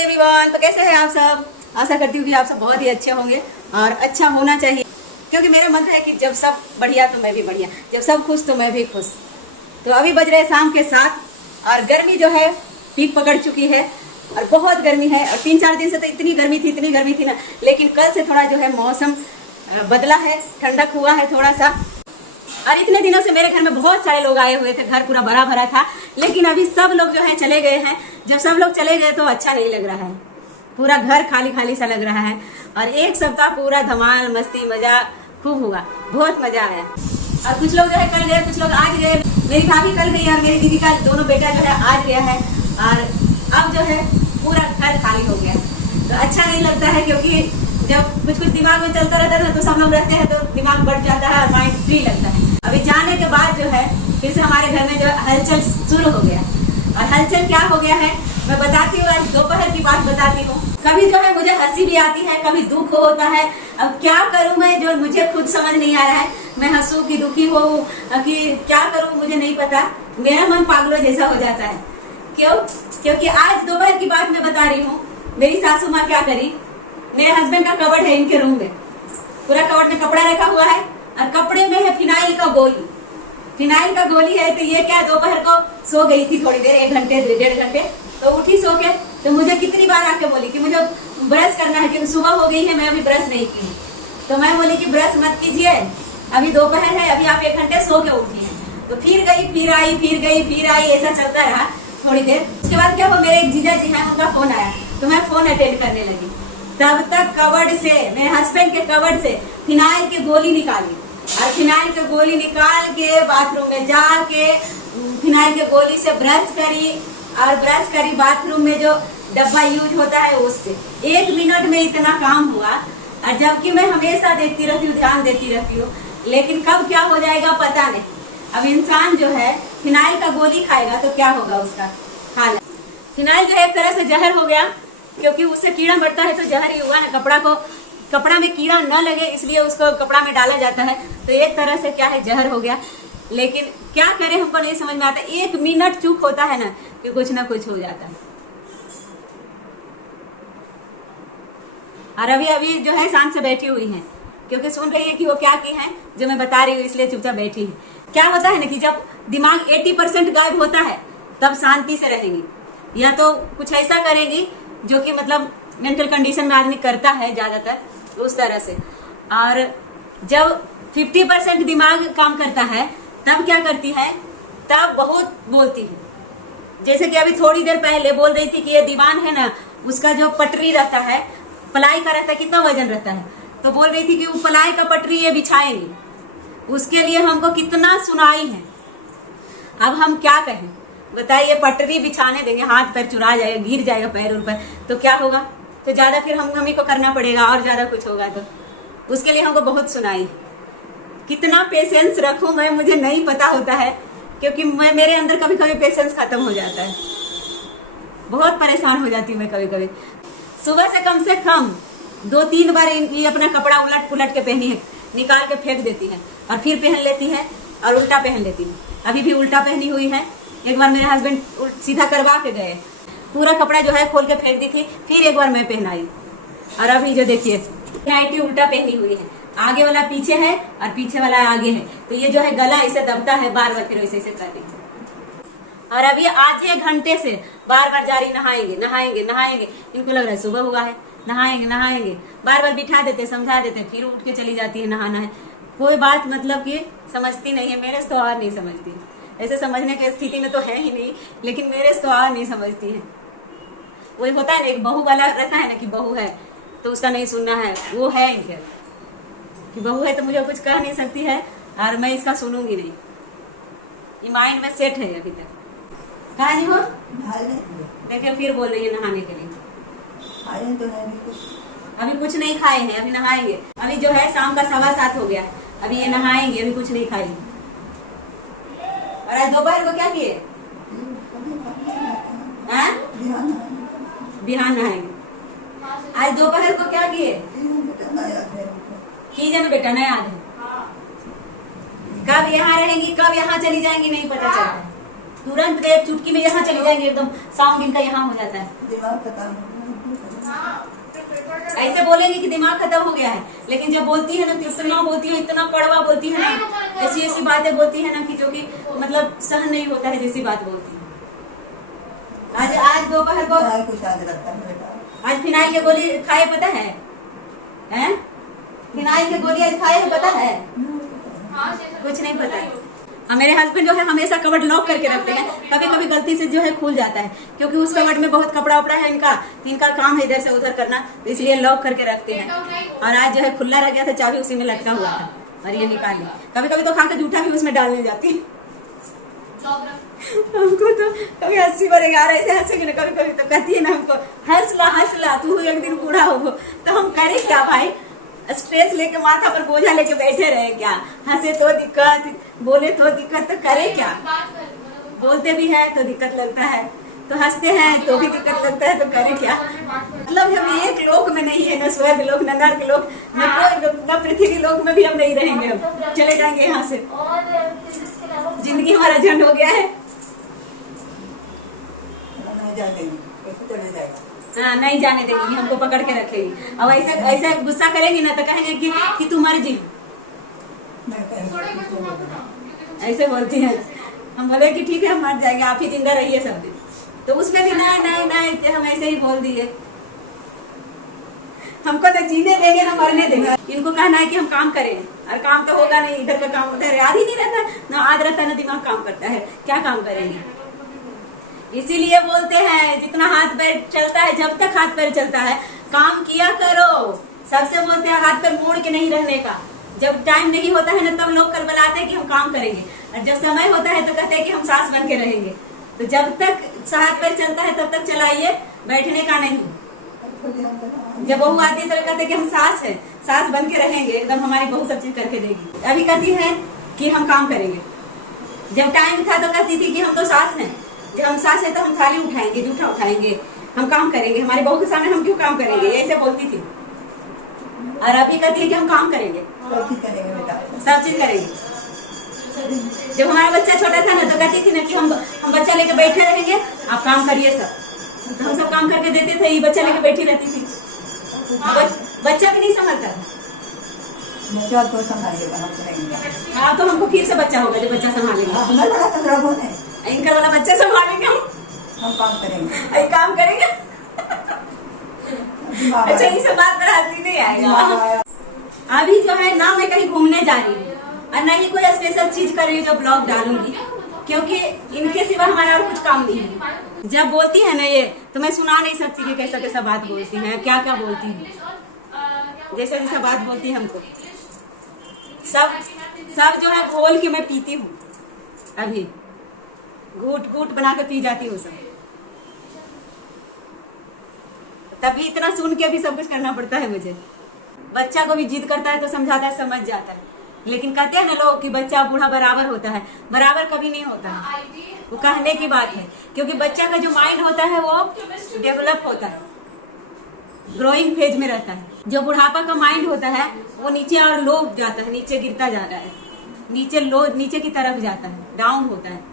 Everyone, तो कैसे हैं आप सब। आशा करती हूँ कि आप सब बहुत ही अच्छे होंगे और अच्छा होना चाहिए, क्योंकि मेरा मंत्र है कि जब सब बढ़िया तो मैं भी बढ़िया, जब सब खुश तो मैं भी खुश। तो अभी बज रहे शाम के 7 और गर्मी जो है पीक पकड़ चुकी है और बहुत गर्मी है। और 3-4 दिन से तो इतनी गर्मी थी ना, लेकिन कल से थोड़ा जो है मौसम बदला है, ठंडक हुआ है थोड़ा सा। और इतने दिनों से मेरे घर में बहुत सारे लोग आए हुए थे, घर पूरा भरा भरा था, लेकिन अभी सब लोग जो है चले गए हैं। जब सब लोग चले गए तो अच्छा नहीं लग रहा है, पूरा घर खाली खाली सा लग रहा है। और एक सप्ताह पूरा धमाल मस्ती मजा खूब हुआ, बहुत मजा आया। और कुछ लोग जो है कल गए, कुछ लोग आज गए। मेरी भाभी कल गई और मेरी दीदी का दोनों बेटा जो है आज गया है। और अब जो है पूरा घर खाली हो गया, तो अच्छा नहीं लगता है, क्योंकि जब कुछ दिमाग में चलता रहता है ना, तो सब लोग रहते हैं तो दिमाग बढ़ जाता है और माइंड फ्री लगता है। अभी जाने के बाद जो है फिर से हमारे घर में जो हलचल शुरू हो गया। और हलचल क्या हो गया है मैं बताती हूँ, आज दोपहर की बात बताती हूँ। कभी जो है मुझे हंसी भी आती है, कभी दुख होता है। अब क्या करूँ मैं, जो मुझे खुद समझ नहीं आ रहा है, मैं हंसूं कि दुखी हो कि क्या करूँ मुझे नहीं पता। मेरा मन पागलों जैसा हो जाता है। क्यों? क्योंकि आज दोपहर की बात मैं बता रही हूँ। मेरी सासू माँ क्या करी, मेरे हस्बैंड का कबर्ड है इनके रूम में, पूरा कबर्ड में कपड़ा रखा हुआ है और कपड़े में है फिनाइल का गोली। फिनाइल का गोली है, तो ये क्या दोपहर को सो गई थी थोड़ी देर, 1 घंटे 1.5 घंटे, तो उठी सो के, तो मुझे कितनी बार आके बोली कि मुझे ब्रश करना है, क्योंकि सुबह हो गई है, मैं अभी ब्रश नहीं की हूँ। तो मैं बोली कि ब्रश मत कीजिए, अभी दोपहर है, अभी आप 1 घंटे सो के उठी है। तो फिर गई फिर आई, फिर गई फिर आई, ऐसा चलता रहा थोड़ी देर। उसके बाद क्या हुआ, मेरे एक जीजा जी हैं, उनका फोन आया, तो मैं फोन अटेंड करने लगी। तब तक कबर्ड से, मेरे हस्बैंड के कबर्ड से फिनाइल की गोली निकाली, और फिनाइल की गोली निकाल के बाथरूम में जाके फिनाइल की गोली से ब्रश करी, और ब्रश करी बाथरूम में जो डब्बा यूज होता है उससे। 1 मिनट में इतना काम हुआ। और जबकि मैं हमेशा देखती रहती हूँ, ध्यान देती रहती हूँ, लेकिन कब क्या हो जाएगा पता नहीं। अब इंसान जो है फिनाइल का गोली खाएगा तो क्या होगा उसका हालत। फिनाइल जो है एक तरह से जहर हो गया, क्योंकि उससे कीड़ा मरता है, तो जहर ही हुआ ना। कपड़ा में कीड़ा न लगे इसलिए उसको कपड़ा में डाला जाता है, तो एक तरह से क्या है जहर हो गया। लेकिन क्या करें, हमको नहीं समझ में आता। 1 मिनट चूक होता है ना कि कुछ ना कुछ हो जाता है। और अभी जो है शांत से बैठी हुई है, क्योंकि सुन रही है कि वो क्या की है जो मैं बता रही हूँ, इसलिए चुपचाप बैठी है। क्या होता है ना कि जब दिमाग 80% गायब होता है तब शांति से रहेंगी, या तो कुछ ऐसा करेंगी जो कि मतलब मेंटल कंडीशन में आदमी करता है ज्यादातर, उस तरह से। और जब 50% दिमाग काम करता है तब क्या करती है, तब बहुत बोलती है। जैसे कि अभी थोड़ी देर पहले बोल रही थी कि ये दीवान है ना, उसका जो पटरी रहता है, पलाई का रहता है, कितना वजन रहता है, तो बोल रही थी कि वो पलाई का पटरी ये बिछाएंगी, उसके लिए हमको कितना सुनाई है। अब हम क्या कहें बताइए, पटरी बिछाने देंगे, हाथ पैर चुरा जाएगा, गिर जाएगा पैर उन पर, तो क्या होगा, तो ज्यादा फिर हम ही को करना पड़ेगा, और ज्यादा कुछ होगा तो उसके लिए हमको बहुत सुनाई। कितना पेशेंस रखूं मैं, मुझे नहीं पता होता है, क्योंकि मेरे अंदर कभी कभी पेशेंस खत्म हो जाता है, बहुत परेशान हो जाती हूँ मैं कभी कभी। सुबह से कम 2-3 बार ये अपना कपड़ा उलट पुलट के पहनी है, निकाल के फेंक देती है और फिर पहन लेती है और उल्टा पहन लेती है। अभी भी उल्टा पहनी हुई है। एक बार मेरे हस्बैंड सीधा करवा के गए, पूरा कपड़ा जो है खोल के फेंक दी थी, फिर एक बार मैं पहनाई। और अभी जो देखिए नाइटी उल्टा पहनी हुई है, आगे वाला पीछे है और पीछे वाला आगे है, तो ये जो है गला इसे दबता है, बार बार फिर वैसे करती है। और अभी आधे घंटे से बार बार जारी, नहाएंगे नहाएंगे नहाएंगे। इनको लग रहा है सुबह हुआ है, नहाएंगे नहाएंगे, बार बार बिठा देते, समझा देते, फिर उठ के चली जाती है नहाना है। कोई बात मतलब कि समझती नहीं है, मेरे से तो और नहीं समझती है। ऐसे समझने की स्थिति में तो है ही नहीं, लेकिन मेरे से तो और नहीं समझती है। वही होता है ना, एक बहू वाला रहता है ना कि बहू है तो उसका नहीं सुनना है, वो है इनके कि बहू है तो मुझे कुछ कह नहीं सकती है और मैं इसका सुनूंगी नहीं। ये माइंड में सेट है अभी तक। कहा नहीं हो देखिए, फिर बोल रही है नहाने के लिए। अभी कुछ नहीं खाए हैं, अभी नहाएंगे। अभी जो है शाम का 7:15 हो गया, अभी ये नहाएंगे, अभी कुछ नहीं खाएंगे। और आज दोपहर को क्या किए, बिहान नहाएंगे। आज दोपहर को क्या किए, कीजिए ना बेटा, नया याद है। कब यहाँ रहेंगी कब यहाँ चली जाएंगी नहीं पता चलता। तुरंत एक चुटकी में यहाँ चले जाएंगे, एकदम साउंड इनका यहाँ हो जाता है। दिमाग खत्म हो ऐसे बोलेंगे कि दिमाग खत्म हो गया है, लेकिन जब बोलती है ना तो इतना बोलती है, इतना कड़वा बोलती है ना, ऐसी ऐसी बातें बोलती है ना कि जो कि मतलब सहन नहीं होता है जैसी बात बोलती है। आज दोपहर को कुछ याद रखता है बेटा। आज फिनाइल के गोली खाए पता है? हैं? फिनाइल के गोली आज खाए पता है? कुछ नहीं पता है। मेरे हस्बैंड जो है हमेशा कबर्ड लॉक करके रखते हैं, कभी कभी गलती से जो है खुल जाता है, क्योंकि उस कबर्ड में बहुत कपड़ा उपड़ा है इनका काम है इधर से उधर करना, तो इसलिए लॉक करके रखते हैं। और आज जो है खुला रह गया था, चाबी उसी में लटका हुआ था और ये निकाल लिया। कभी कभी तो खाकर जूठा भी उसमें डालने जाती है। हमको तो कभी हंसी भरेगा यार, ऐसे हंसेगी ना, कभी कभी तो कहती है ना हमको, हंसला तू एक दिन बूढ़ा हो तो हम करें क्या भाई? स्ट्रेस लेके माथा पर बोझा लेके बैठे रहे क्या? हंसे तो दिक्कत, बोले तो दिक्कत, तो करे क्या? बोलते भी है तो दिक्कत लगता है, तो हंसते हैं तो भी दिक्कत लगता है, तो करे क्या? मतलब हम एक लोक में नहीं है, न स्वर्ग लोक न नर्क लोक न पृथ्वी लोक में भी हम नहीं रहेंगे, हम चले जाएंगे यहाँ से। जिंदगी हमारा झंड हो गया है। हाँ, नहीं जाने देंगी, हमको पकड़ के रखेगी। अब ऐसा गुस्सा करेंगी ना तो कहेंगे कि तू मर जी। ऐसे बोलती है। हम बोले कि ठीक है हम मर जाएंगे, आप ही जिंदा रहिए सब दिन। तो उसमें भी नहीं हम ऐसे ही बोल दिए। हमको तो जीने देंगे ना मरने देंगे। इनको कहना है कि हम काम करें, और काम तो होगा नहीं, इधर का काम उधर याद ही नहीं रहता, ना याद रहता ना दिमाग काम करता है, क्या काम करेंगे? इसीलिए बोलते हैं जितना हाथ पैर चलता है, जब तक हाथ पैर चलता है काम किया करो। सबसे बोलते हैं हाथ पैर मोड़ के नहीं रहने का। जब टाइम नहीं होता है ना तब लोग कलबलाते हैं कि हम काम करेंगे, और जब समय होता है तो कहते हैं कि हम सास बन के रहेंगे। तो जब तक हाथ पैर चलता है तब तक चलाइए, बैठने का नहीं। जब बहू आती है तो कहते हैं कि हम सास है, सास बन के रहेंगे, एकदम हमारी बहू सब चीज करके देगी। अभी कहती है कि हम काम करेंगे। जब टाइम था तो कहती थी कि हम तो सास हैं, जब हम सास है तो हम थाली उठाएंगे, जूठा उठाएंगे, हम काम करेंगे, हमारी बहू के सामने हम क्यों काम करेंगे, ऐसे बोलती थी। और अभी कहती है कि हम काम करेंगे, सब चीज करेंगे। जब हमारा बच्चा छोटा था ना तो कहती थी ना कि हम बच्चा लेके बैठे रहेंगे, आप काम करिए सब। तो हम सब काम करके देते थे, ये बच्चा लेके बैठी रहती थी। बच्चा भी नहीं संभालता। बच्चा तो संभालेगा। हाँ, तो हमको फिर से बच्चा होगा जो बच्चा संभालेगा। इनका वाला बच्चा संभालेंगे, हम काम करेंगे, काम करेंगे। अच्छा, ये सब बात पर हंसी नहीं आएगा। अभी जो है ना मैं कहीं घूमने जा रही हूँ और ना ही कोई स्पेशल चीज कर रही हूँ जो ब्लॉग डालूंगी, क्योंकि इनके सिवा हमारा और कुछ काम नहीं है। जब बोलती है ना ये तो मैं सुना नहीं सकती कि कैसा कैसा बात बोलती है, क्या क्या बोलती है, जैसा जैसा बात बोलती है हमको सब जो है घोल के मैं पीती हूँ। अभी घूट घूट बना के पी जाती हूँ सब। तभी इतना सुन के भी सब कुछ करना पड़ता है मुझे। बच्चा को भी जिद करता है तो समझाता है, समझ जाता है, लेकिन कहते हैं ना लोग कि बच्चा बूढ़ा बराबर होता है, बराबर कभी नहीं होता है। वो कहने की बात है, क्योंकि बच्चा का जो माइंड होता है वो डेवलप होता है, ग्रोइंग फेज में रहता है। जो बुढ़ापा का माइंड होता है वो नीचे और लो जाता है, नीचे गिरता जा रहा है, नीचे की तरफ जाता है, डाउन होता है।